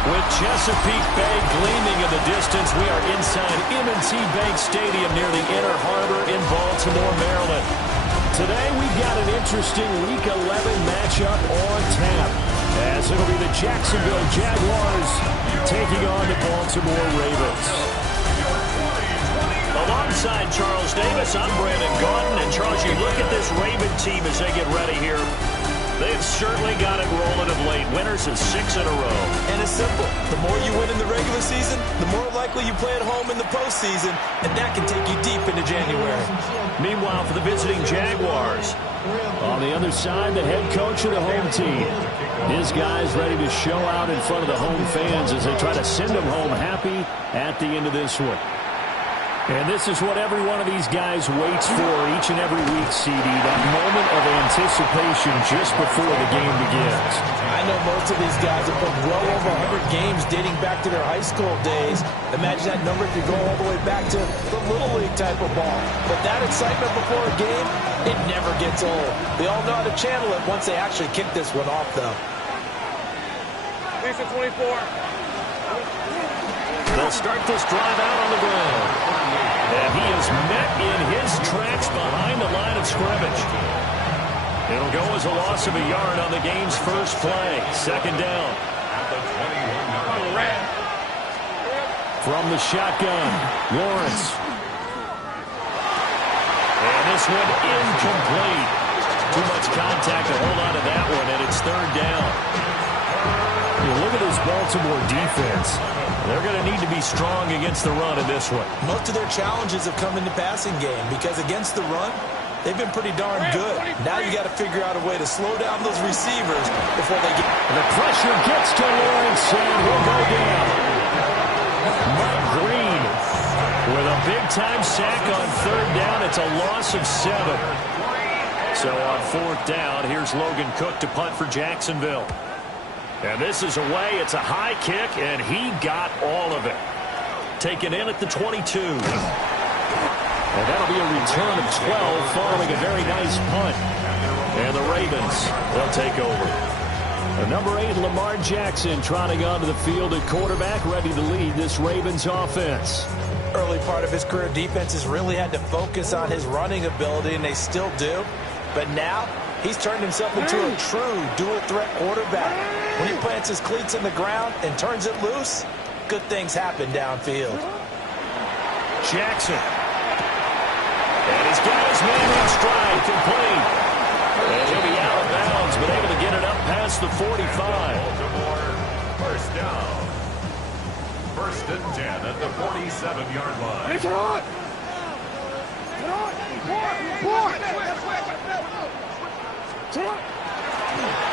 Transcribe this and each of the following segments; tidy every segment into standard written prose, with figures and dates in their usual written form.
With Chesapeake Bay gleaming in the distance, we are inside M&T Bank Stadium near the Inner Harbor in Baltimore, Maryland. Today we've got an interesting Week 11 matchup on tap, as it'll be the Jacksonville Jaguars taking on the Baltimore Ravens. Alongside Charles Davis, I'm Brandon Gaudin. And Charles, you look at this Raven team as they get ready here. They've certainly got it rolling of late. Winners of 6 in a row. And it's simple. The more you win in the regular season, the more likely you play at home in the postseason, and that can take you deep into January. Meanwhile, for the visiting Jaguars, on the other side, the head coach of the home team. His guys ready to show out in front of the home fans as they try to send them home happy at the end of this one. And this is what every one of these guys waits for each and every week, CD, that moment of anticipation just before the game begins. I know most of these guys have played well over 100 games dating back to their high school days. Imagine that number could go all the way back to the Little League type of ball. But that excitement before a game, it never gets old. They all know how to channel it once they actually kick this one off, though. Thanks for 24. They'll start this drive out on the ground. And he is met in his tracks behind the line of scrimmage. It'll go as a loss of a yard on the game's first play. Second down. From the shotgun, Lawrence. And this one incomplete. Too much contact to hold on to that one, and it's third down. You look at this Baltimore defense. They're going to need to be strong against the run in this one. Most of their challenges have come in the passing game because against the run, they've been pretty darn good. Now you got to figure out a way to slow down those receivers before they get... And the pressure gets to Lawrence, and he'll go down. Mike Green with a big-time sack on third down. It's a loss of 7. So on fourth down, here's Logan Cook to punt for Jacksonville. And this is away. It's a high kick, and he got all of it. Taken in at the 22. And that'll be a return of 12 following a very nice punt. And the Ravens, they'll take over. The number 8, Lamar Jackson, trotting onto the field at quarterback, ready to lead this Ravens offense. Early part of his career, defenses really had to focus on his running ability, and they still do. But now, he's turned himself into a true dual-threat quarterback. When he plants his cleats in the ground and turns it loose, good things happen downfield. Jackson. And he's got his man in stride, complete. And he'll be out of bounds, but able to get it up past the 45. First down. First and 10 at the 47-yard line. Get on! Get on!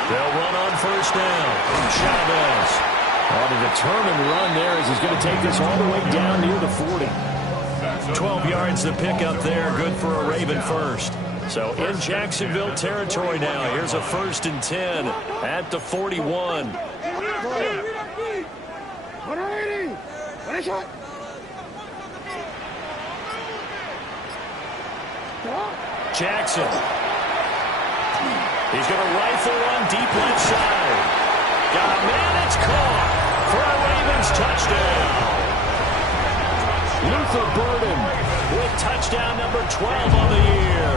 They'll run on first down. Chavez. On a determined run there as he's going to take this all the way down near the 40. 12 yards to pick up there. Good for a Raven first. So in Jacksonville territory now. Here's a first and 10 at the 41. Jackson. He's going to rifle one deep left side. Got a man, it's caught for a Ravens touchdown. Luther Burden With touchdown number 12 on the year.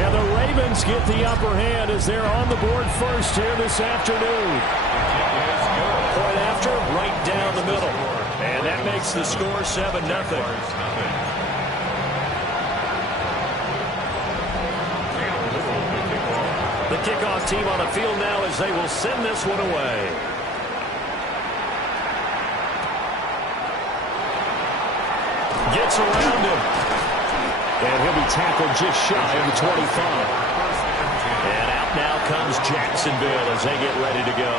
And the Ravens get the upper hand as they're on the board first here this afternoon. Point after, right down the middle. And that makes the score 7-0. The kickoff team on the field now as they will send this one away. Gets around him. And he'll be tackled just shy of the 25. And out now comes Jacksonville as they get ready to go.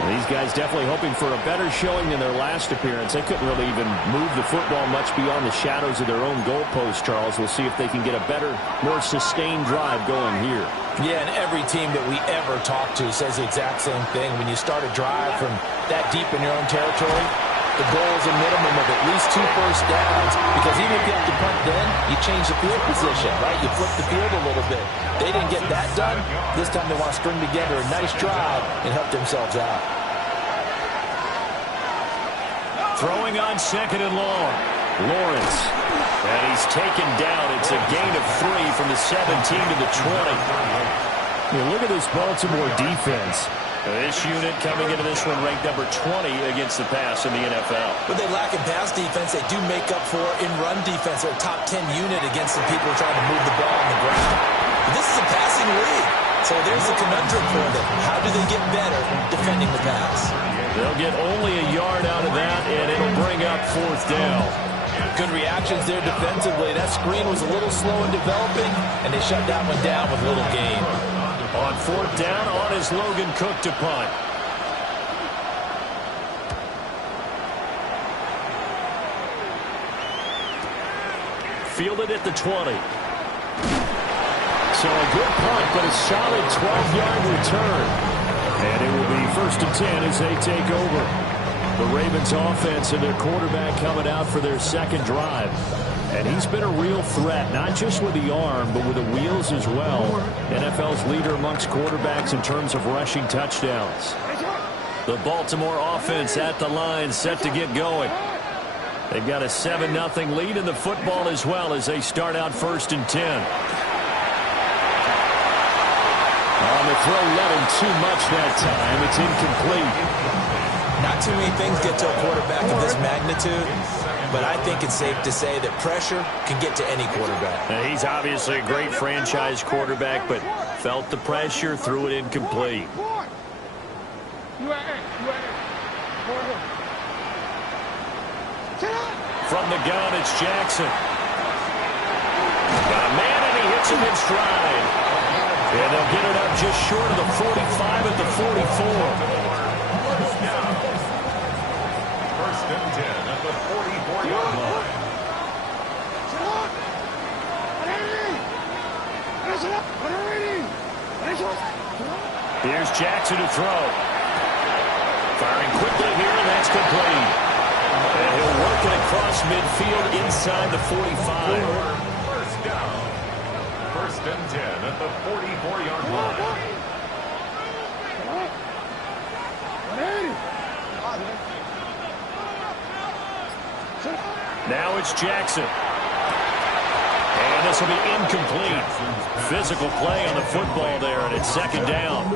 And these guys definitely hoping for a better showing than their last appearance. They couldn't really even move the football much beyond the shadows of their own goalpost, Charles. We'll see if they can get a better, more sustained drive going here. Yeah, and every team that we ever talk to says the exact same thing. When you start a drive from that deep in your own territory, the goal is a minimum of at least 2 first downs, because even if you have to punt then, you change the field position, right? You flip the field a little bit. They didn't get that done. This time they want to string together a nice drive and help themselves out. Throwing on second and long. Lawrence. And he's taken down. It's a gain of 3 from the 17 to the 20. Look at this Baltimore defense. This unit coming into this one ranked number 20 against the pass in the NFL. But they lack in pass defense. They do make up for in run defense. They're a top 10 unit against the people who are trying to move the ball on the ground. But this is a passing league. So there's the conundrum for them. How do they get better defending the pass? They'll get only a yard out of that, and it'll bring up 4th down. Good reactions there defensively. That screen was a little slow in developing, and they shut that one down with little gain. On 4th down, on is Logan Cook to punt. Fielded at the 20. So a good punt, but a solid 12-yard return. And it will be 1st and 10 as they take over. The Ravens offense and their quarterback coming out for their second drive. And he's been a real threat, not just with the arm, but with the wheels as well. NFL's leader amongst quarterbacks in terms of rushing touchdowns. The Baltimore offense at the line, set to get going. They've got a 7-0 lead in the football as well as they start out 1st and 10. On the throw, let him too much that time. It's incomplete. Not too many things get to a quarterback of this magnitude, but I think it's safe to say that pressure can get to any quarterback. And he's obviously a great franchise quarterback, but felt the pressure, threw it incomplete. From the gun, it's Jackson. Got a man, and he hits him in stride. And they'll get it up just short of the 45 at the 44. First and 10 at the 44-yard line. Here's Jackson to throw. Firing quickly here, and that's complete. And he'll work it across midfield inside the 45. First down. First and 10 at the 44-yard line. Now it's Jackson. And this will be incomplete. Physical play on the football there, and it's 2nd down.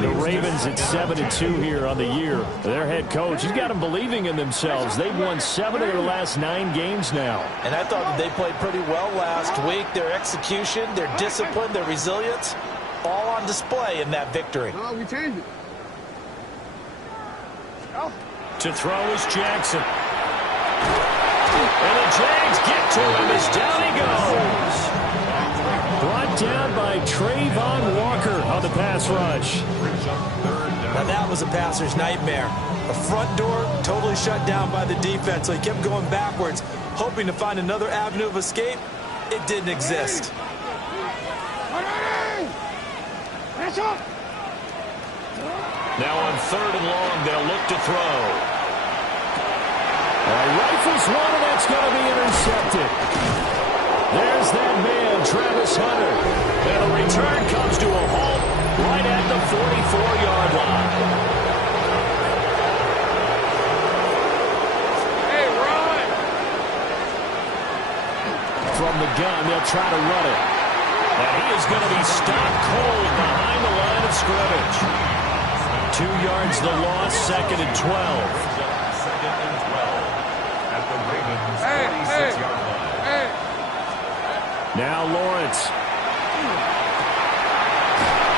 The Ravens at 7-2 here on the year. Their head coach, he's got them believing in themselves. They've won 7 of their last 9 games now. And I thought that they played pretty well last week. Their execution, their discipline, their resilience, all on display in that victory. No, we changed it. To throw is Jackson. And the Jags get to him as down he goes. Brought down by Trayvon Walker on the pass rush. Now that was a passer's nightmare. The front door totally shut down by the defense, so he kept going backwards, hoping to find another avenue of escape. It didn't exist. Now on 3rd and long, they'll look to throw. Rifles one, and that's going to be intercepted. There's that man, Travis Hunter. And the return comes to a halt right at the 44-yard line. Hey, run! From the gun, they'll try to run it. And he is going to be stopped cold behind the line of scrimmage. 2 yards the loss, 2nd and 12. 2nd and 12 at the Ravens' 46-yard line. Hey! Now Lawrence.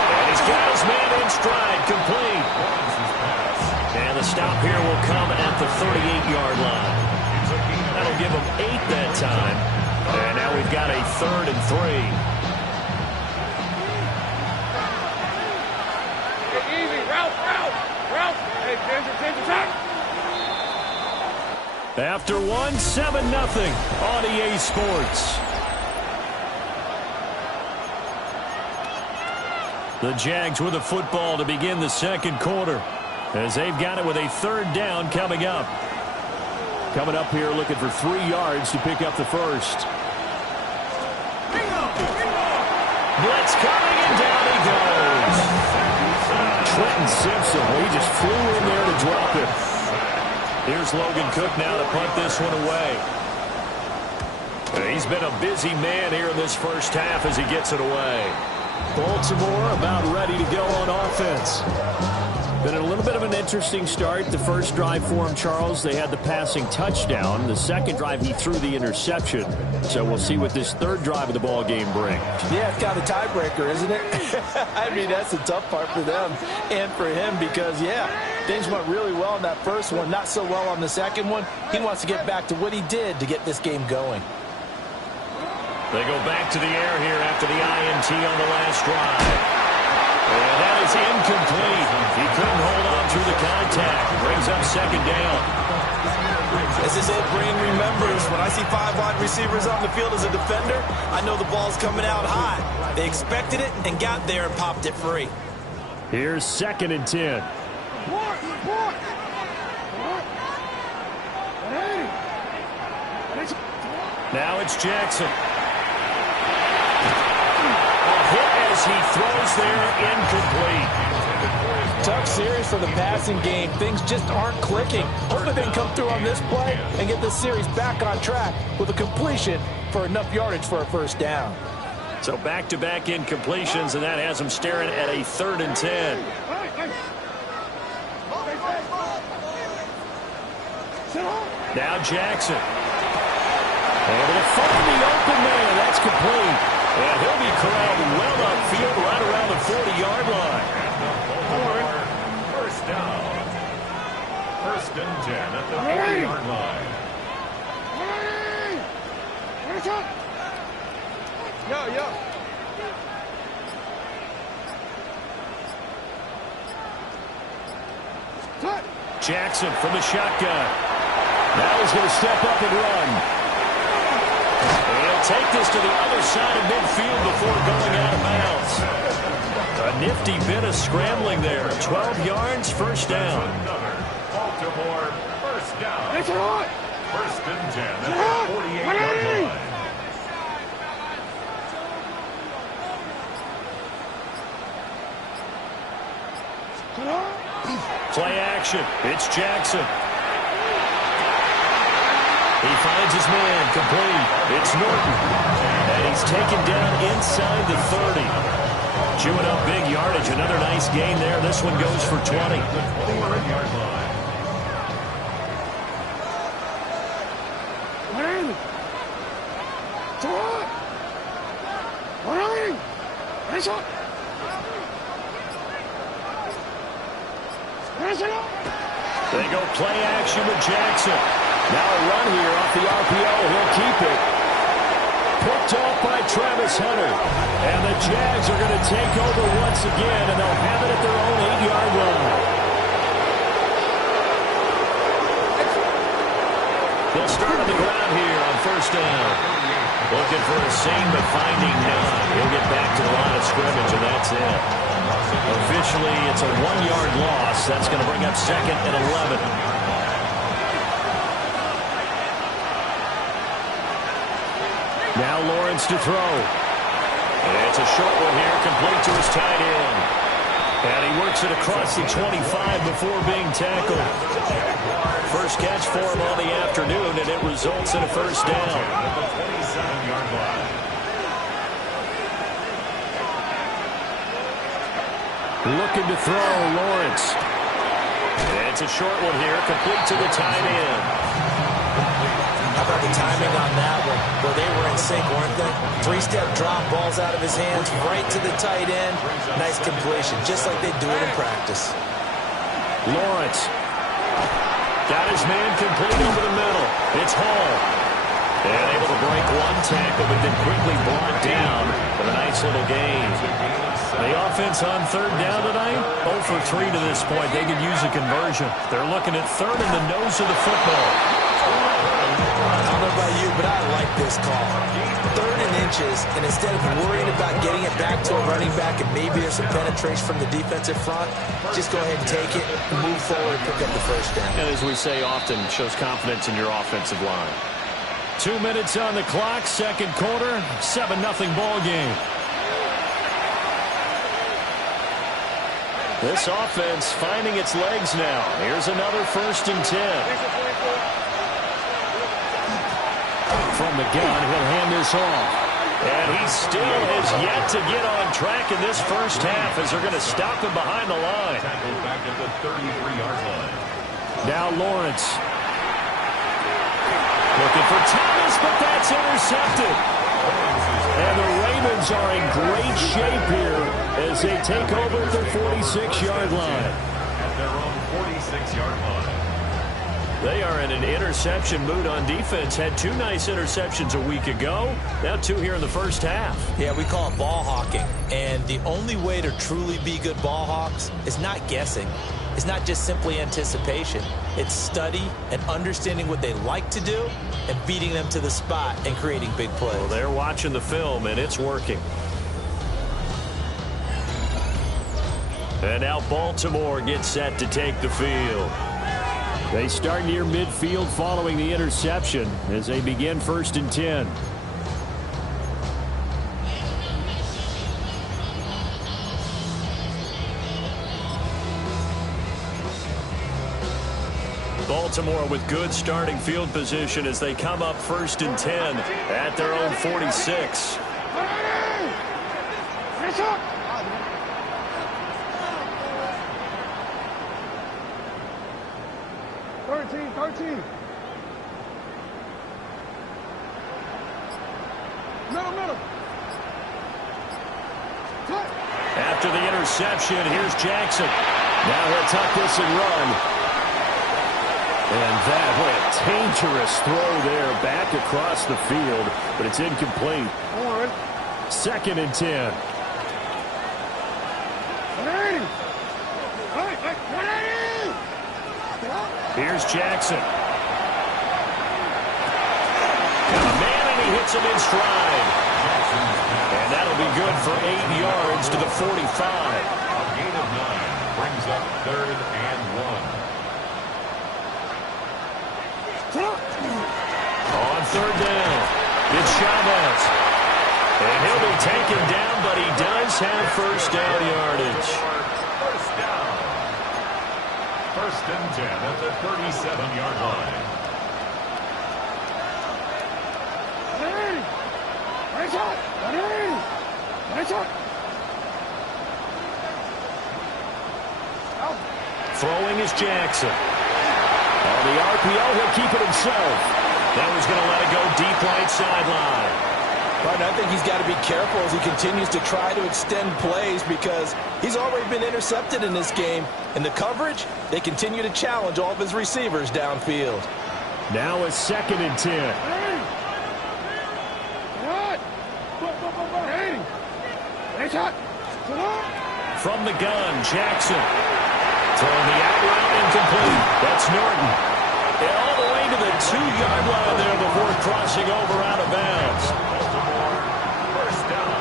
And he's got his man in stride, complete. And the stop here will come at the 38-yard line. That'll give him 8 that time. And now we've got a 3rd and 3. Hey, easy. Route! Hey, change the time. After one, 7-0 on EA Sports. The Jags with the football to begin the 2nd quarter as they've got it with a 3rd down coming up. Coming up here looking for 3 yards to pick up the 1st. Blitz coming, and down he goes. Trenton Simpson, he just flew in there to drop it. Here's Logan Cook now to punt this one away. He's been a busy man here in this first half as he gets it away. Baltimore about ready to go on offense. Been a little bit of an interesting start. The first drive for him, Charles, they had the passing touchdown. The second drive, he threw the interception. So we'll see what this third drive of the ball game brings. Yeah, it's kind of a tiebreaker, isn't it? I mean, that's the tough part for them and for him because, yeah, things went really well in that first one, not so well on the second one. He wants to get back to what he did to get this game going. They go back to the air here after the INT on the last drive. And that is incomplete. He couldn't hold on through the contact. Brings up second down. As his old brain remembers, when I see 5 wide receivers on the field as a defender, I know the ball's coming out high. They expected it and got there and popped it free. Here's 2nd and 10. Now it's Jackson. Hit as he throws there, incomplete. Tough series for the passing game. Things just aren't clicking. Hopefully they can come through on this play and get this series back on track with a completion for enough yardage for a first down. So back-to-back incompletions, and that has him staring at a 3rd and 10. Now Jackson. Able to find the open man. That's complete. And he'll be corralled well upfield right around the 40-yard line. First down. 1st and 10 at the 40-yard line. Yo. Jackson from the shotgun. Now he's going to step up and run. He'll take this to the other side of midfield before going out of bounds. A nifty bit of scrambling there. 12 yards, first down. Baltimore, first down. 1st and 10 at the 48-yard line. Play action. It's Jackson. He finds his man, complete. It's Norton. And he's taken down inside the 30. Chewing up big yardage. Another nice gain there. This one goes for 20. 4-yard line. They go play action with Jackson. Now a run here off the RPO. He'll keep it. Picked off by Travis Hunter. And the Jags are going to take over once again, and they'll have it at their own 8-yard line. They'll start on the ground here on first down. Looking for a seam, but finding none. He'll get back to the line of scrimmage, and that's it. Officially, it's a 1-yard loss. That's going to bring up 2nd and 11. Now Lawrence to throw. It's a short one here, complete to his tight end. And he works it across the 25 before being tackled. First catch for him on the afternoon, and it results in a first down. 27-yard line. Looking to throw, Lawrence. It's a short one here, complete to the tight end. How about the timing on that one? Well, they were in sync, weren't they? 3-step drop, balls out of his hands, right to the tight end. Nice completion, just like they do it in practice. Lawrence. Got his man complete over the middle. It's Hall. And able to break one tackle, but then quickly brought down with a nice little gain. The offense on third down tonight, 0 for 3 to this point. They could use a conversion. They're looking at third in the nose of the football. I don't know about you, but I like this call. 3rd and inches, and instead of worrying about getting it back to a running back and maybe there's some penetration from the defensive front, just go ahead and take it, move forward, and pick up the first down. And as we say often, shows confidence in your offensive line. 2 minutes on the clock, second quarter, 7-0 ball game. This offense finding its legs now. Here's another 1st and 10. From the gun, he'll hand this off. And he still has yet to get on track in this first half as they're going to stop him behind the line. Tackled back at the 33-yard line. Now Lawrence. Looking for Thomas, but that's intercepted. And the Ravens are in great shape here as they take over at the 46-yard line. At their own 46-yard line. They are in an interception mood on defense. Had 2 nice interceptions a week ago. Now 2 here in the first half. Yeah, we call it ball hawking. And the only way to truly be good ball hawks is not guessing. It's not just simply anticipation. It's study and understanding what they like to do and beating them to the spot and creating big plays. Well, they're watching the film, and it's working. And now Baltimore gets set to take the field. They start near midfield following the interception as they begin 1st and 10. Baltimore with good starting field position as they come up 1st and 10 at their own 46. After the interception, here's Jackson. Now he'll tuck this and run. And that, what a dangerous throw there back across the field, but it's incomplete. 2nd and 10. Here's Jackson. Got a man, and he hits him in stride. And that'll be good for 8 yards to the 45. A gain of 9 brings up 3rd and 1. On 3rd down, it's Chavez. And he'll be taken down, but he does have 1st down yardage. 1st down. 1st and 10 at the 37-yard line. Throwing is Jackson. On the RPO, he'll keep it himself. That was going to let it go deep right sideline. But I think he's got to be careful as he continues to try to extend plays because he's already been intercepted in this game. In the coverage, they continue to challenge all of his receivers downfield. Now a 2nd and 10. From the gun, Jackson. Throwing the out route incomplete. That's Norton. And all the way to the 2-yard line there before crossing over out of bounds. Baltimore, 1st down.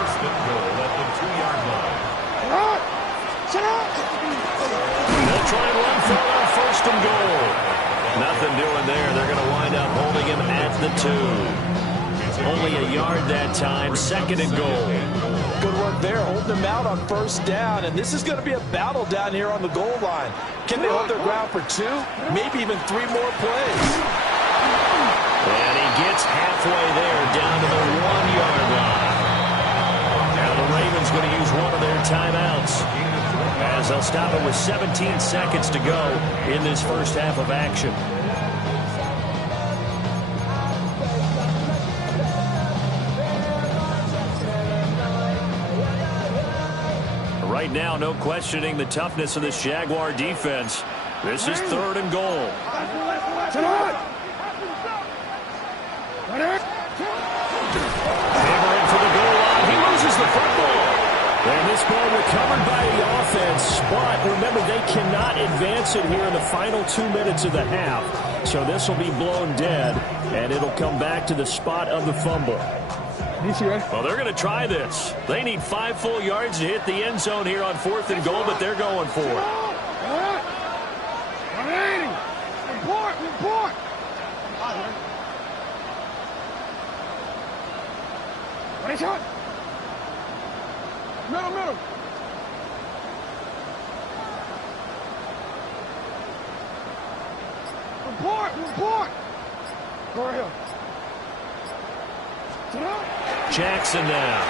1st and goal at the 2-yard line. They'll try and run for it on 1st and goal. Nothing doing there. They're going to wind up holding him at the 2. Only a yard that time. 2nd and goal. Good work there, holding them out on 1st down, and this is going to be a battle down here on the goal line. Can they hold their ground for 2, maybe even 3 more plays? And he gets halfway there, down to the 1-yard line. Now the Ravens going to use one of their timeouts as they'll stop it with 17 seconds to go in this first half of action. Right now, no questioning the toughness of this Jaguar defense. This is 3rd and goal. Hammering for the goal line. He loses the football. And this ball recovered by the offense, but remember, they cannot advance it here in the final 2 minutes of the half. So this will be blown dead, and it'll come back to the spot of the fumble. Well, they're going to try this. They need 5 full yards to hit the end zone here on 4th and goal, but they're going for it. Jackson now.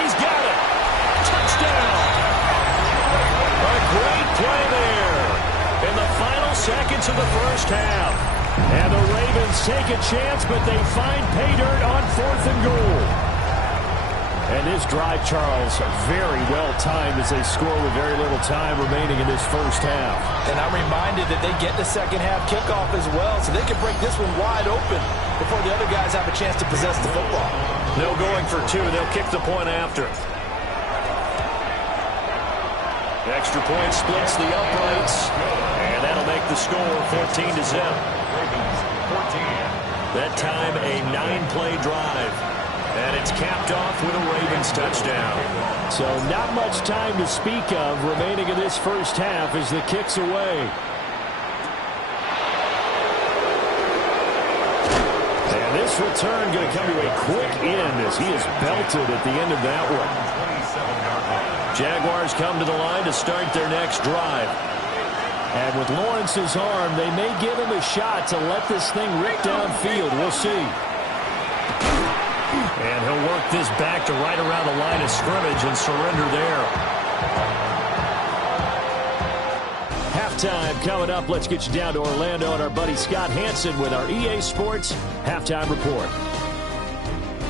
He's got it. Touchdown. A great play there in the final seconds of the first half. And the Ravens take a chance, but they find pay dirt on 4th and goal. And this drive, Charles, very well timed as they score with very little time remaining in this first half. And I'm reminded that they get the second half kickoff as well, so they can break this one wide open before the other guys have a chance to possess the football. No going for two. They'll kick the point after. Extra point splits the uprights, and that'll make the score 14-0. That time a 9-play drive. And it's capped off with a Ravens touchdown. So not much time to speak of remaining in this first half as the kick's away. And this return going to come to a quick end as he is belted at the end of that one. Jaguars come to the line to start their next drive. And with Lawrence's arm, they may give him a shot to let this thing rip downfield. We'll see. And he'll work this back to right around the line of scrimmage and surrender there. Halftime coming up. Let's get you down to Orlando and our buddy Scott Hansen with our EA Sports Halftime Report.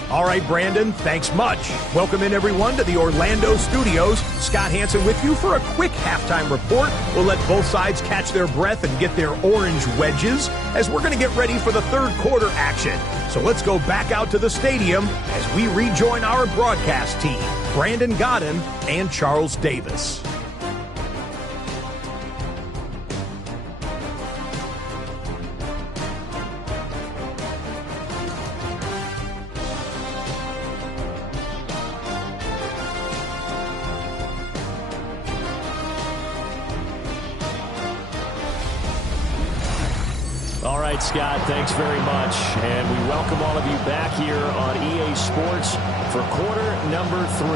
All right, Brandon, thanks much. Welcome in, everyone, to the Orlando studios. Scott Hansen with you for a quick halftime report. We'll let both sides catch their breath and get their orange wedges as we're going to get ready for the third quarter action. So let's go back out to the stadium as we rejoin our broadcast team, Brandon Godden and Charles Davis. All right, Scott, thanks very much. And we welcome all of you back here on EA Sports for quarter number 3.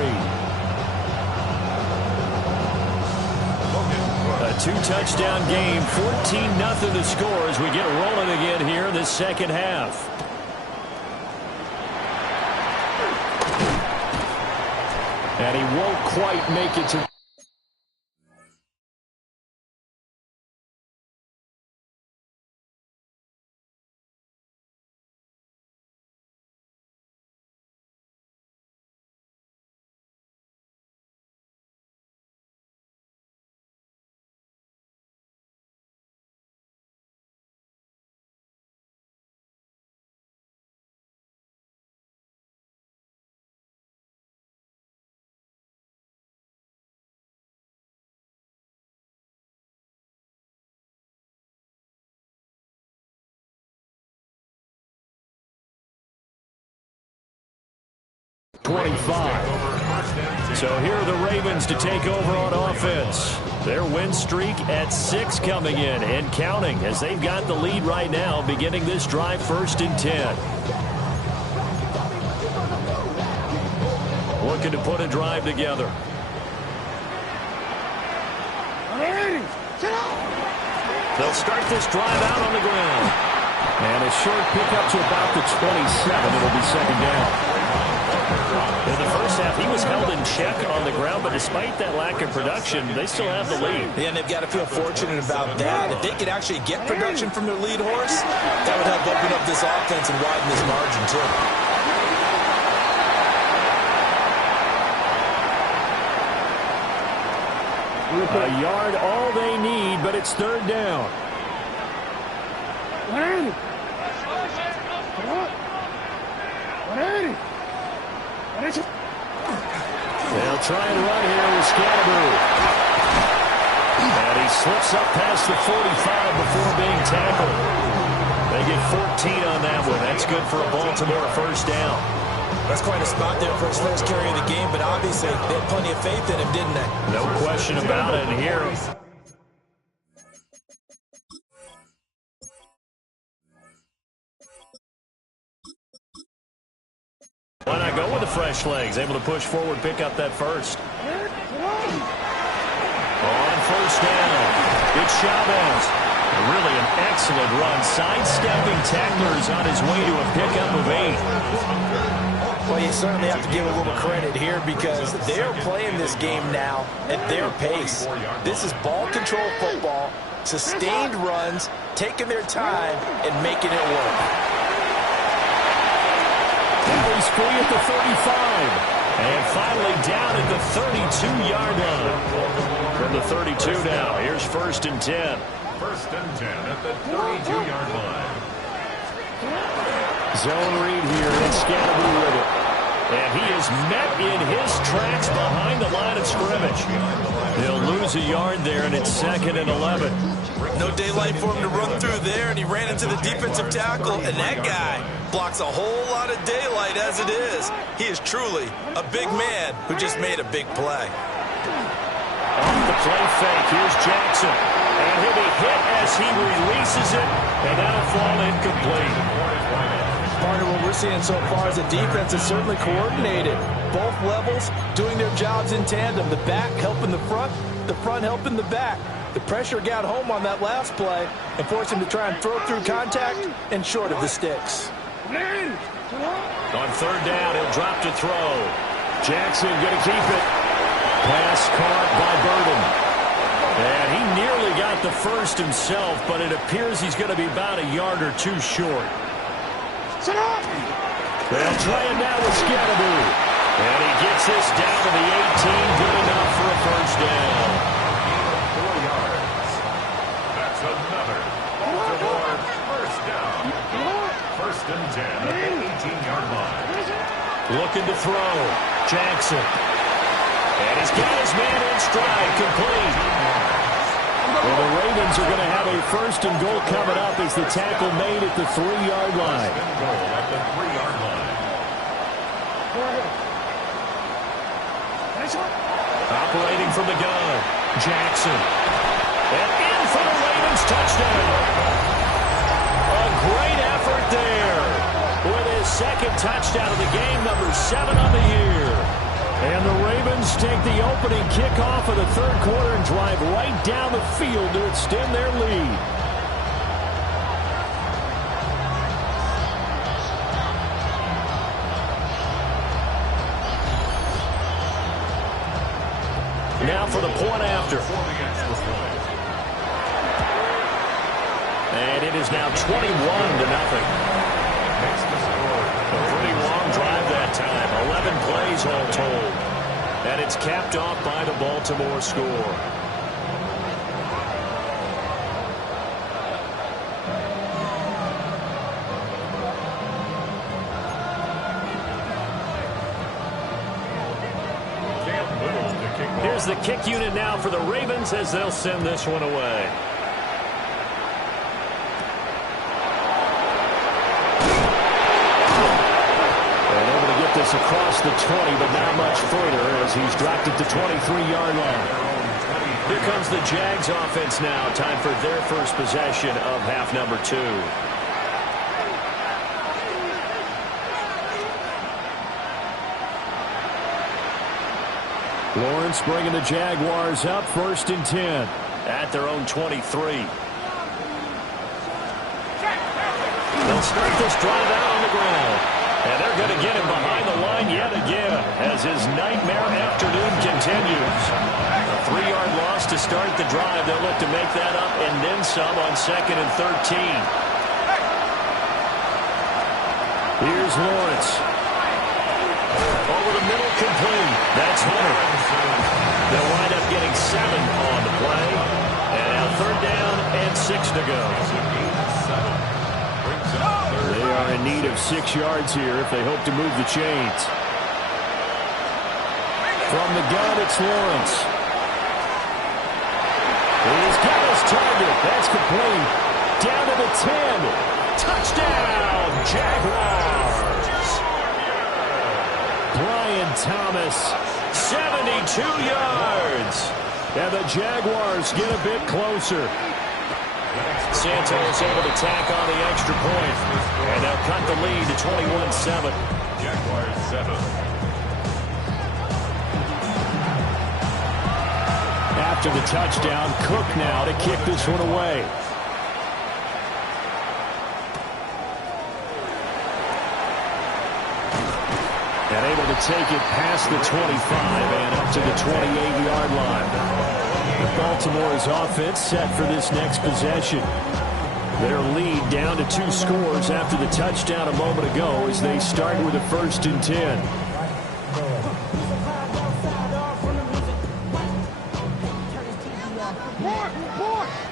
A 2-touchdown game, 14-0 the score as we get rolling again here in this second half. And he won't quite make it to... So here are the Ravens to take over on offense. Their win streak at 6 coming in and counting as they've got the lead right now beginning this drive 1st and 10. Looking to put a drive together. They'll start this drive out on the ground. And a short pickup to about the 27. It'll be second down. In the first half, he was held in check on the ground, but despite that lack of production, they still have the lead. Yeah, and they've got to feel fortunate about that. If they could actually get production from their lead horse, that would help open up this offense and widen this margin, too. A yard all they need, but it's third down. They'll try and run here with Scalaboo. And he slips up past the 45 before being tackled. They get 14 on that one. That's good for a Baltimore first down. That's quite a spot there for his first carry of the game, but obviously they had plenty of faith in him, didn't they? No question about it. Here, why not go with the fresh legs? Able to push forward, pick up that first. On first down, it's Chavez. Really an excellent run. Sidestepping tacklers on his way to a pickup of 8. Well, you certainly have to give a little credit here because they're playing this game now at their pace. This is ball control football, sustained runs, taking their time, and making it work. Now he's free at the 35. And finally down at the 32-yard line. From the 32 now, here's 1st and 10. 1st and 10 at the 32-yard line. Zone read here, and Scatterby with it. And he is met in his tracks behind the line of scrimmage. He'll lose a yard there, and it's 2nd and 11. No daylight for him to run through there, and he ran into the defensive tackle, and that guy blocks a whole lot of daylight as it is. He is truly a big man who just made a big play. Off the play fake, here's Jackson. And he'll be hit as he releases it, and that'll fall incomplete. Part of what we're seeing so far is the defense is certainly coordinated. Both levels doing their jobs in tandem. The back helping the front helping the back. The pressure got home on that last play and forced him to try and throw through contact and short of the sticks. On 3rd down, he'll drop to throw. Jackson going to keep it. Pass caught by Burden. And he nearly got the first himself, but it appears he's going to be about a yard or two short. They'll try it now with Scatterby. And he gets this down to the 18. Good enough for a 1st down. 4 yards. That's another Baltimore 1st down. 1st and 10 at the 18-yard line. Looking to throw. Jackson. And he's got his man in stride. Complete. Well, the Ravens are going to have a 1st and goal coming up as the tackle made at the 3-yard line. 1st and goal at the 3-yard line. Operating from the gun. Jackson. And in for the Ravens touchdown. A great effort there. With his 2nd touchdown of the game, number 7 on the year. And the Ravens take the opening kickoff of the 3rd quarter and drive right down the field to extend their lead. Now for the point after. And it is now 21-0. A pretty long drive that time. 11 plays all told. And it's capped off by the Baltimore score. Here's the kick unit now for the Ravens as they'll send this one away. This across the 20, but not much further as he's dropped it to 23-yard line. Here comes the Jags offense now. Time for their first possession of half number 2. Lawrence bringing the Jaguars up 1st and 10 at their own 23. They'll start this drive out on the ground. And they're going to get him behind the line yet again as his nightmare afternoon continues. A 3-yard loss to start the drive. They'll look to make that up and then some on 2nd and 13. Here's Lawrence. Over the middle, complete. That's Hunter. They'll wind up getting 7 on the play. And now 3rd down and 6 to go. They are in need of 6 yards here if they hope to move the chains. From the gun, it's Lawrence. He's got his target. That's complete. Down to the 10. Touchdown, Jaguars. Brian Thomas, 72 yards. And the Jaguars get a bit closer. Santos able to tack on the extra point. And they'll cut the lead to 21-7. Jaguars 7. After the touchdown, Cook now to kick this one away. able to take it past the 25 and up to the 28-yard line. Baltimore's offense set for this next possession. Their lead down to 2 scores after the touchdown a moment ago as they start with a 1st and 10.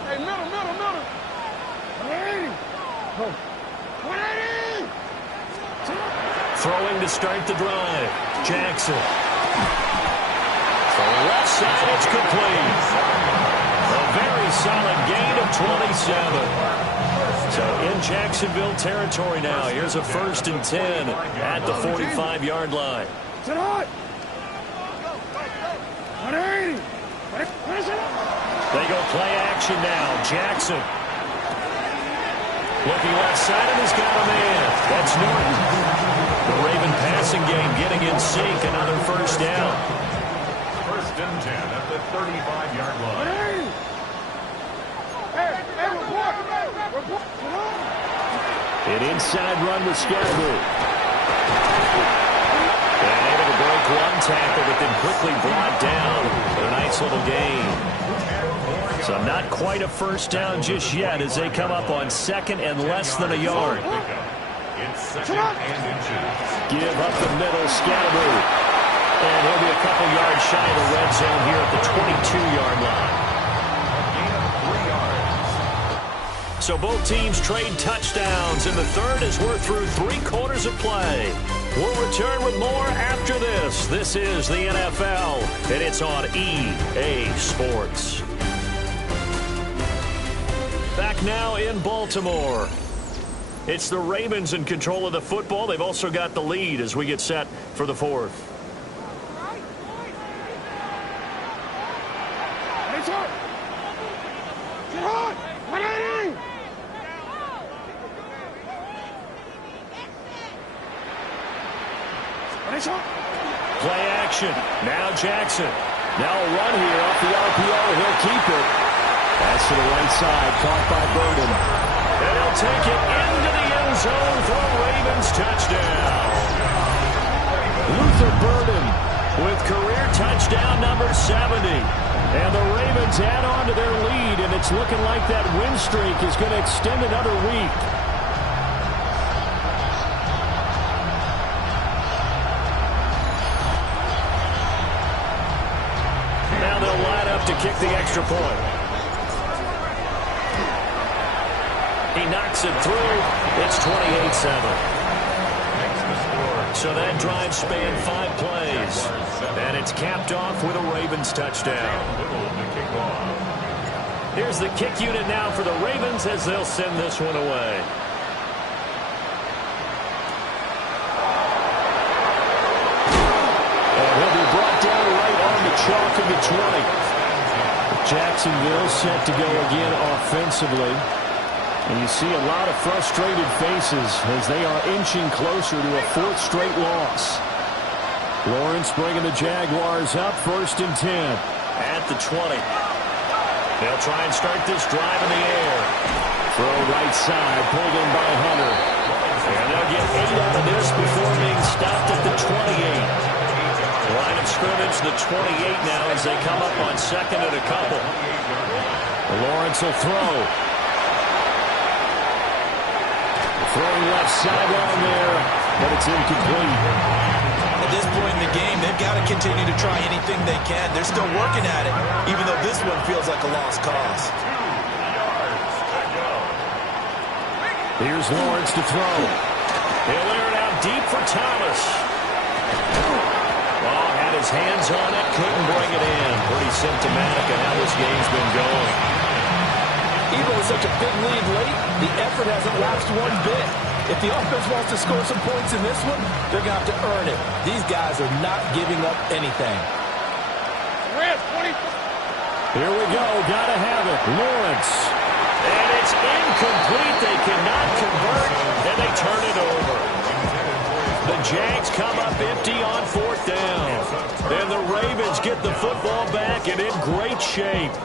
Hey, middle. 180. 180. Throwing to start the drive. Jackson. From the left side, it's complete. A very solid gain of 27. So in Jacksonville territory now. Here's a 1st and 10 at the 45-yard line. Sit hot. 180. They go play action now. Jackson. Looking left side, and he's got a man. That's Norton. The Raven passing game getting in sync. Another 1st down. 1st and 10 at the 35-yard line. An inside run with Scarborough. And able to break one tackle, but then quickly brought down. But a nice little gain. So not quite a 1st down just yet as they come up on 2nd and less than a yard. It's 2nd and inches. Give up the middle, Scarborough. And he'll be a couple yards shy of the red zone here at the 22-yard line. Gain of 3 yards. So both teams trade touchdowns in the 3rd as we're through 3 quarters of play. We'll return with more after this. This is the NFL, and it's on EA Sports. Back now in Baltimore. It's the Ravens in control of the football. They've also got the lead as we get set for the 4th. Play action. Now Jackson. Now a run here off the RPO. He'll keep it. That's to the right side. Caught by Burden. And he'll take it into the end zone for a Ravens touchdown. Luther Burden With career touchdown number 70. And the Ravens add on to their lead, and it's looking like that win streak is going to extend another week. Now they'll line up to kick the extra point. He knocks it through. It's 28-7. So that drive spanned 5 plays. And it's capped off with a Ravens touchdown. Here's the kick unit now for the Ravens as they'll send this one away. And he'll be brought down right on the chalk of the 20. Jacksonville set to go again offensively. And you see a lot of frustrated faces as they are inching closer to a 4th straight loss. Lawrence bringing the Jaguars up, 1st and 10. At the 20. They'll try and start this drive in the air. Throw right side, pulled in by Hunter. And they'll get 8 out of this before being stopped at the 28. Line of scrimmage, the 28 now as they come up on 2nd and a couple. Lawrence will throw. Throwing left sideline there, but it's incomplete. At this point in the game, they've got to continue to try anything they can. They're still working at it, even though this one feels like a lost cause. Here's Lawrence to throw. He'll air it out deep for Thomas. Oh, had his hands on it, couldn't bring it in. Pretty symptomatic of how this game's been going. Even with such a big lead late, the effort hasn't lapsed one bit. If the offense wants to score some points in this one, they're going to have to earn it. These guys are not giving up anything. Here we go. Got to have it. Lawrence. And it's incomplete. They cannot convert, and they turn it over. The Jags come up empty on 4th down. And the Ravens get the football back and in great shape.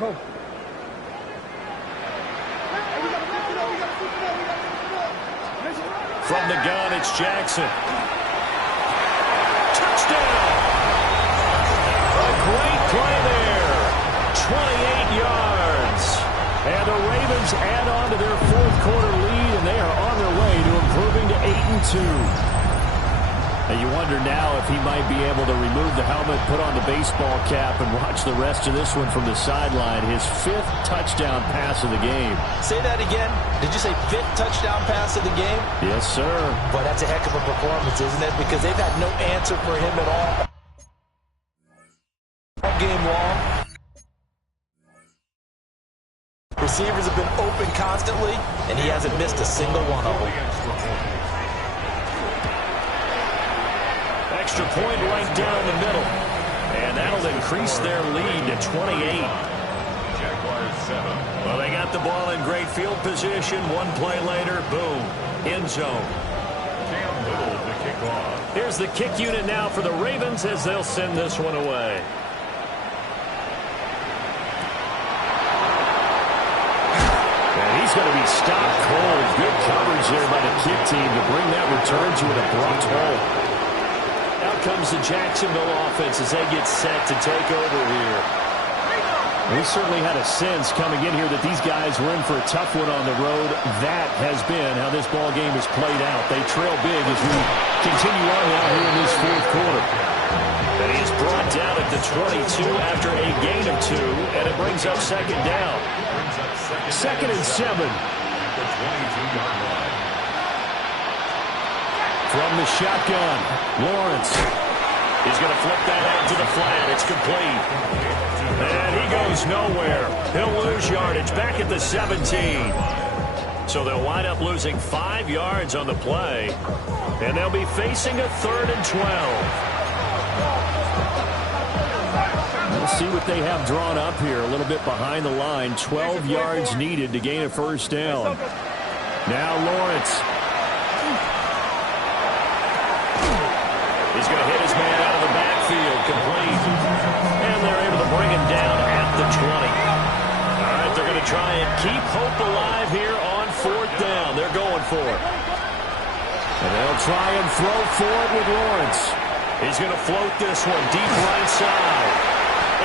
Go. From the gun, it's Jackson. Touchdown! A great play there. 28 yards. And the Ravens add on to their fourth quarter lead, and they are on their way to improving to 8-2. And you wonder now if he might be able to remove the helmet, put on the baseball cap, and watch the rest of this one from the sideline. His fifth touchdown pass of the game. Say that again. Did you say fifth touchdown pass of the game? Yes, sir. Boy, that's a heck of a performance, isn't it? Because they've had no answer for him at all game long. Receivers have been open constantly, and he hasn't missed a single one of them. Extra point right down the middle. And that'll increase their lead to 28. Jaguars 7. Well, they got the ball in great field position. One play later, boom, end zone. Cam Little to kick off. Here's the kick unit now for the Ravens as they'll send this one away. And he's going to be stopped cold. Good coverage there by the kick team to bring that return to an abrupt halt. Out comes the Jacksonville offense as they get set to take over here. We certainly had a sense coming in here that these guys were in for a tough one on the road. That has been how this ball game has played out. They trail big as we continue on now here in this fourth quarter. And he is brought down at the 22 after a gain of 2, and it brings up second down. Second and 7. The 22-yard line. From the shotgun, Lawrence. He's going to flip that out to the flat. It's complete. And he goes nowhere. He'll lose yardage back at the 17. So they'll wind up losing 5 yards on the play. And they'll be facing a 3rd and 12. We'll see what they have drawn up here. A little bit behind the line. 12 yards needed to gain a first down. Now Lawrence. He's going to hit his man out of the backfield, complete. And they're able to bring him down at the 20. All right, they're going to try and keep hope alive here on 4th down. They're going for it. And they'll try and throw for it with Lawrence. He's going to float this one deep right side.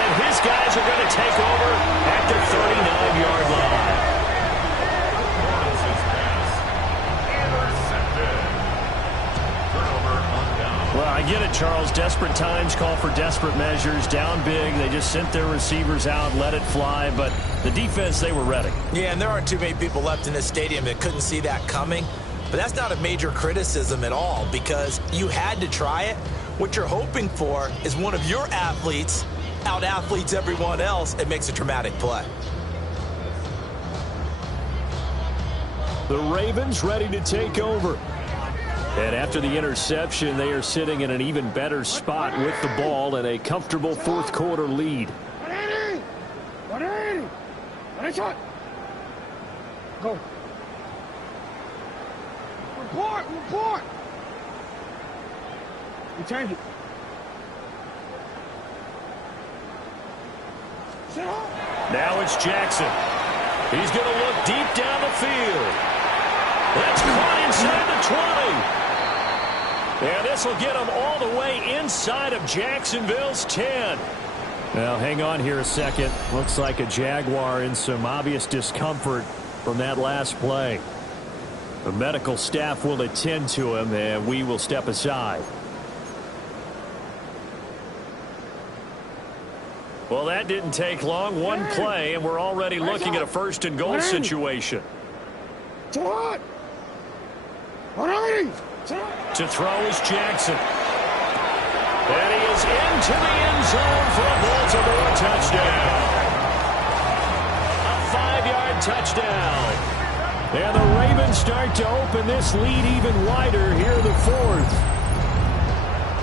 And his guys are going to take over at the 39-yard line. Lawrence's pass. Intercepted. Turnover on down. Well, I get it, Charles. Desperate times call for desperate measures. Down big. They just sent their receivers out, let it fly. But the defense, they were ready. Yeah, and there aren't too many people left in this stadium that couldn't see that coming. But that's not a major criticism at all because you had to try it. What you're hoping for is one of your athletes out-athletes everyone else and makes a dramatic play. The Ravens ready to take over. And after the interception, they are sitting in an even better spot with the ball and a comfortable fourth quarter lead. 180! 180! 180 shot! Go. Report! Report! You change it. Now it's Jackson. He's going to look deep down the field. That's caught inside the 20. And this will get him all the way inside of Jacksonville's 10. Now, hang on here a second. Looks like a Jaguar in some obvious discomfort from that last play. The medical staff will attend to him, and we will step aside. Well, that didn't take long. One play, and we're already looking at a first and goal situation. What? 180! To throw is Jackson. And he is into the end zone for a Baltimore touchdown. A 5-yard touchdown. And the Ravens start to open this lead even wider here in the fourth.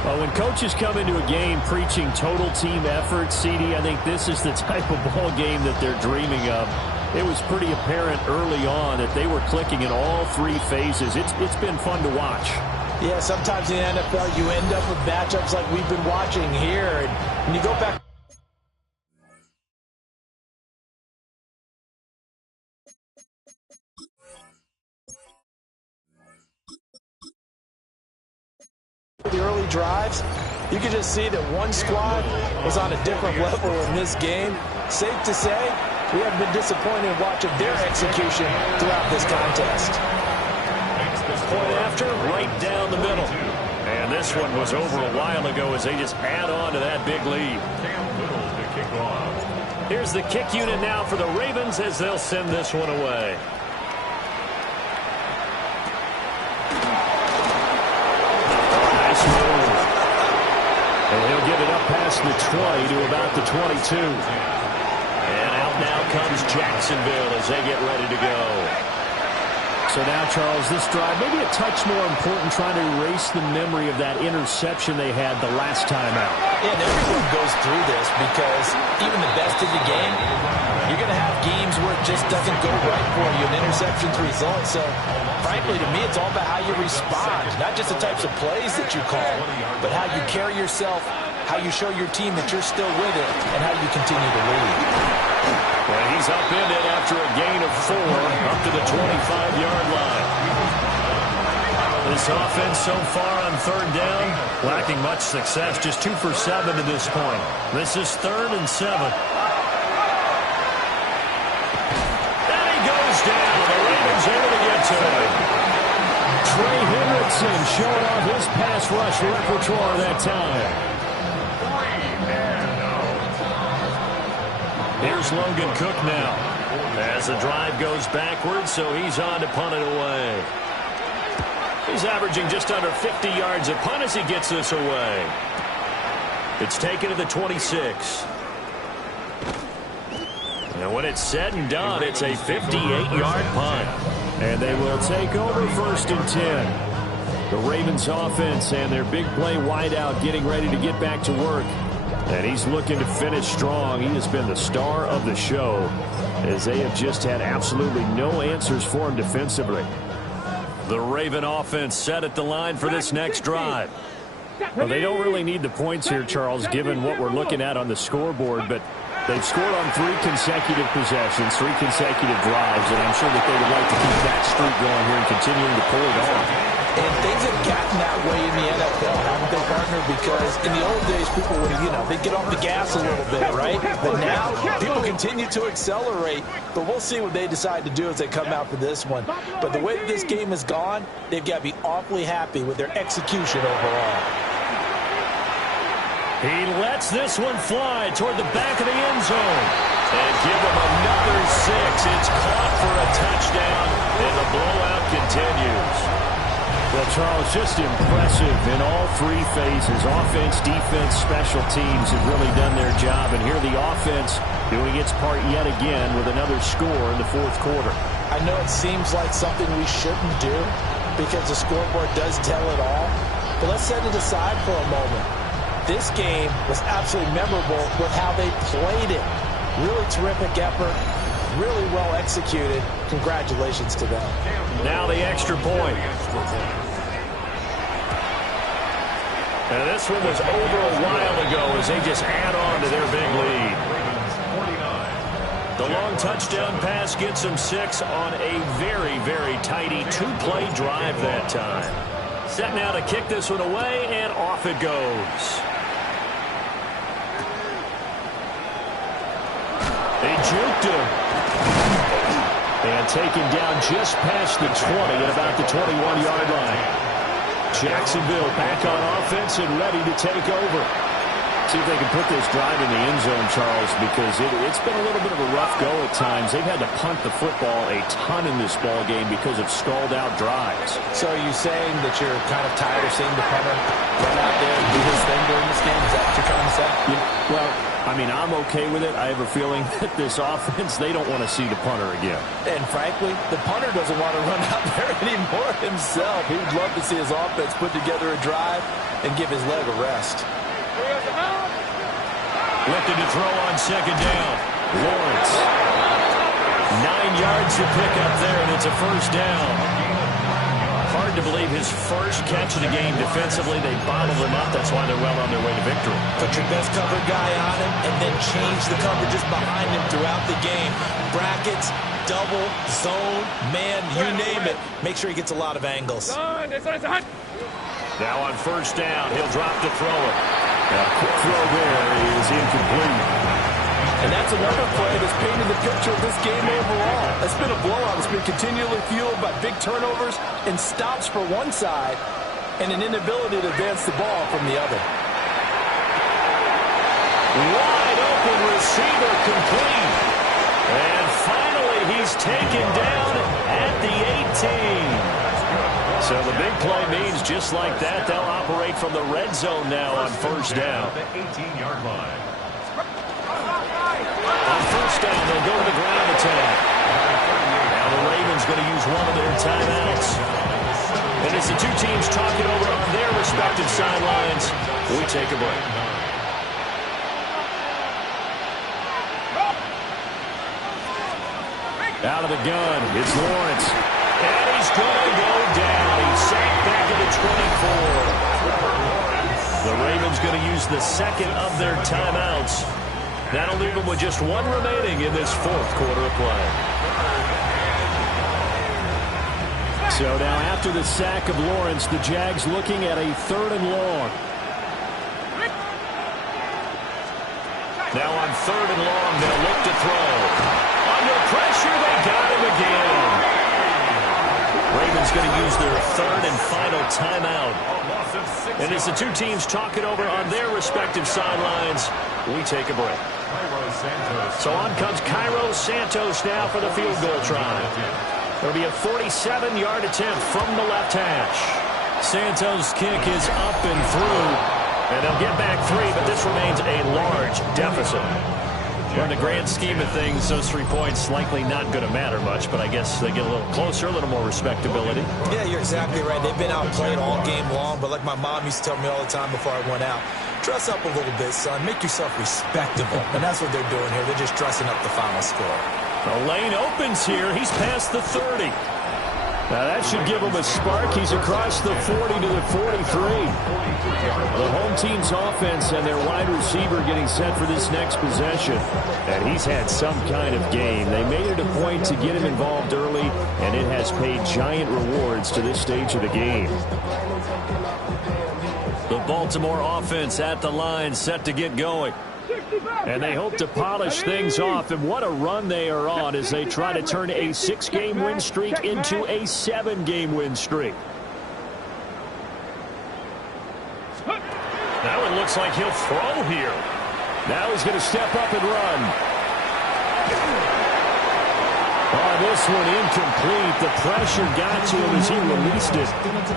Well, when coaches come into a game preaching total team effort, CD, I think this is the type of ball game that they're dreaming of. It was pretty apparent early on that they were clicking in all 3 phases. It's been fun to watch. Yeah, sometimes in the NFL you end up with matchups like we've been watching here. And when you go back early drives, you could just see that one squad was on a different level in this game. Safe to say, we have been disappointed in watching their execution throughout this contest. Point after, right down the middle. And this one was over a while ago as they just add on to that big lead. Here's the kick unit now for the Ravens as they'll send this one away. Nice move. And he'll give it up past the 20 to about the 22. And out now comes Jacksonville as they get ready to go. So now, Charles, this drive, maybe a touch more important, trying to erase the memory of that interception they had the last time out. Yeah, and everyone goes through this because even the best in the game, you're going to have games where it just doesn't go right for you, and interceptions result. So, frankly, to me, it's all about how you respond, not just the types of plays that you call, but how you carry yourself, how you show your team that you're still with it, and how you continue to lead. Well, he's up in it after a gain of 4, up to the 25-yard line. This offense so far on third down, lacking much success, just 2 for 7 to this point. This is 3rd and 7. And he goes down. The Ravens able to get to him. Trey Hendrickson showing off his pass rush repertoire that time. Here's Logan Cook now as the drive goes backwards, so he's on to punt it away. He's averaging just under 50 yards a punt as he gets this away. It's taken to the 26. And when it's said and done, it's a 58-yard punt. And they will take over 1st and 10. The Ravens offense and their big play wideout getting ready to get back to work. And he's looking to finish strong. He has been the star of the show as they have just had absolutely no answers for him defensively. The Raven offense set at the line for this next drive. Well, they don't really need the points here, Charles, given what we're looking at on the scoreboard, but they've scored on 3 consecutive possessions, 3 consecutive drives, and I'm sure that they would like to keep that streak going here and continuing to pull it on. And things have gotten that way in the NFL, haven't they, partner? Because in the old days, people would, they'd get off the gas a little bit, right? But now, people continue to accelerate. But we'll see what they decide to do as they come out for this one. But the way that this game has gone, they've got to be awfully happy with their execution overall. He lets this one fly toward the back of the end zone. And give him another 6. It's caught for a touchdown, and the blowout continues. Well, Charles, just impressive in all 3 phases. Offense, defense, special teams have really done their job. And here the offense doing its part yet again with another score in the 4th quarter. I know it seems like something we shouldn't do because the scoreboard does tell it all. But let's set it aside for a moment. This game was absolutely memorable with how they played it. Really terrific effort. Really well executed. Congratulations to them. Now the extra point. And this one was over a while ago as they just add on to their big lead. The long touchdown pass gets them 6 on a very, very tidy 2-play drive that time. Set now to kick this one away, and off it goes. They juked him. And taken down just past the 20 at about the 21-yard line. Jacksonville back on offense and ready to take over. See if they can put this drive in the end zone, Charles, because it's been a little bit of a rough go at times. They've had to punt the football a ton in this ball game because of stalled-out drives. So are you saying that you're kind of tired of seeing the punter run out there and do his thing during this game? Is that what you're trying to say? Yeah, well, I mean, I'm okay with it. I have a feeling that this offense, they don't want to see the punter again. And frankly, the punter doesn't want to run out there anymore himself. He'd love to see his offense put together a drive and give his leg a rest. Lifted to throw on 2nd down. Lawrence. 9 yards to pick up there, and it's a 1st down. Hard to believe his first catch of the game defensively. They bottled him up. That's why they're well on their way to victory. Put your best cover guy on him and then change the coverages behind him throughout the game. Brackets, double, zone, man, you name it. Make sure he gets a lot of angles. Now on first down, he'll drop to throw it. Quick throw there is incomplete. And that's another play that's painted the picture of this game overall. It's been a blowout. It's been continually fueled by big turnovers and stops for one side and an inability to advance the ball from the other. Wide open receiver complete. And finally he's taken down at the 18. So the big play means just like that, they'll operate from the red zone now on first down. The 18-yard line. On first down, they'll go to the ground attack. Now the Ravens going to use one of their timeouts. And as the two teams talk it over on their respective sidelines, we take a break. Out of the gun, it's Lawrence. And he's going to go down. He's sacked back at the 24. The Ravens going to use the second of their timeouts. That'll leave them with just one remaining in this fourth quarter of play. So now after the sack of Lawrence, the Jags looking at a 3rd and long. Now on 3rd and long, they'll look to throw. Under pressure, they got him again. Ravens going to use their 3rd and final timeout. And as the two teams talk it over on their respective sidelines, we take a break. So on comes Cairo Santos now for the field goal try. It'll be a 47-yard attempt from the left hash. Santos' kick is up and through, and they'll get back 3, but this remains a large deficit. Well, in the grand scheme of things, those 3 points likely not going to matter much, but I guess they get a little closer, a little more respectability. Yeah, you're exactly right. They've been outplayed all game long, but like my mom used to tell me all the time before I went out, dress up a little bit, son. Make yourself respectable. And that's what they're doing here. They're just dressing up the final score. The lane opens here. He's past the 30. Now that should give him a spark. He's across the 40 to the 43. The home team's offense and their wide receiver getting set for this next possession. And he's had some kind of game. They made it a point to get him involved early, and it has paid giant rewards to this stage of the game. The Baltimore offense at the line, set to get going. And they hope to polish things off, and what a run they are on as they try to turn a 6-game win streak into a 7-game win streak. Now it looks like he'll throw here. Now he's going to step up and run. Oh, this one incomplete. The pressure got to him as he released it,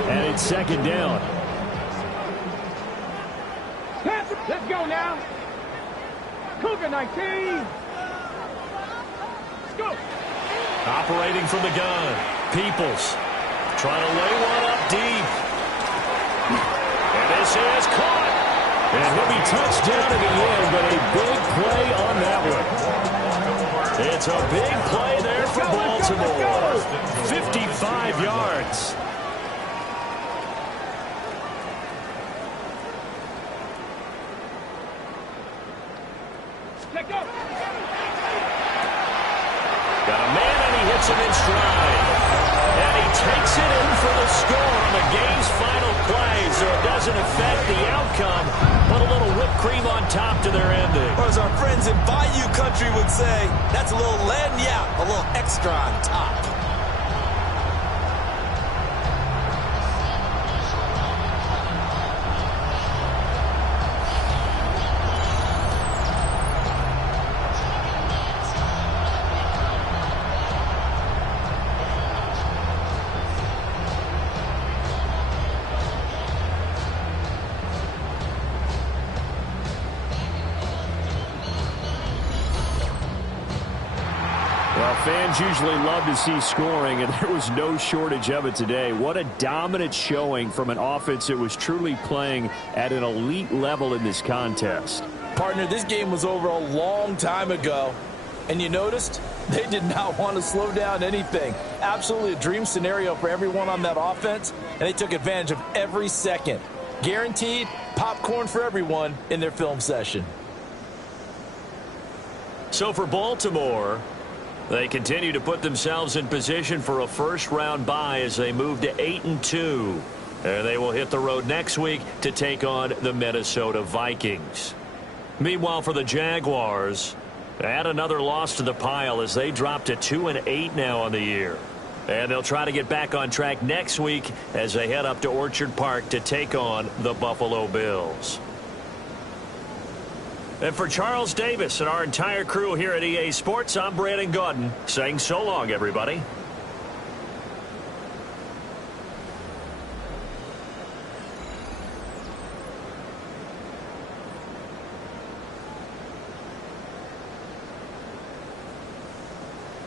and it's 2nd down. Let's go now. Cougar 19. Let's go. Operating from the gun. Peoples trying to lay one up deep. And this is caught. And he'll be touched down in the end, but a big play on that one. It's a big play there for Baltimore. 55 yards. Got a man, and he hits him in stride. And he takes it in for the score on the game's final play, so it doesn't affect the outcome, but a little whipped cream on top to their ending. Or as our friends in Bayou Country would say, that's a little lagniappe, a little extra on top. Fans usually love to see scoring, and there was no shortage of it today. What a dominant showing from an offense that was truly playing at an elite level in this contest. Partner, this game was over a long time ago, and you noticed they did not want to slow down anything. Absolutely a dream scenario for everyone on that offense, and they took advantage of every second. Guaranteed popcorn for everyone in their film session. So for Baltimore, they continue to put themselves in position for a first-round bye as they move to 8-2. And they will hit the road next week to take on the Minnesota Vikings. Meanwhile, for the Jaguars, add another loss to the pile as they drop to 2-8 now on the year. And they'll try to get back on track next week as they head up to Orchard Park to take on the Buffalo Bills. And for Charles Davis and our entire crew here at EA Sports, I'm Brandon Gaudin saying so long, everybody.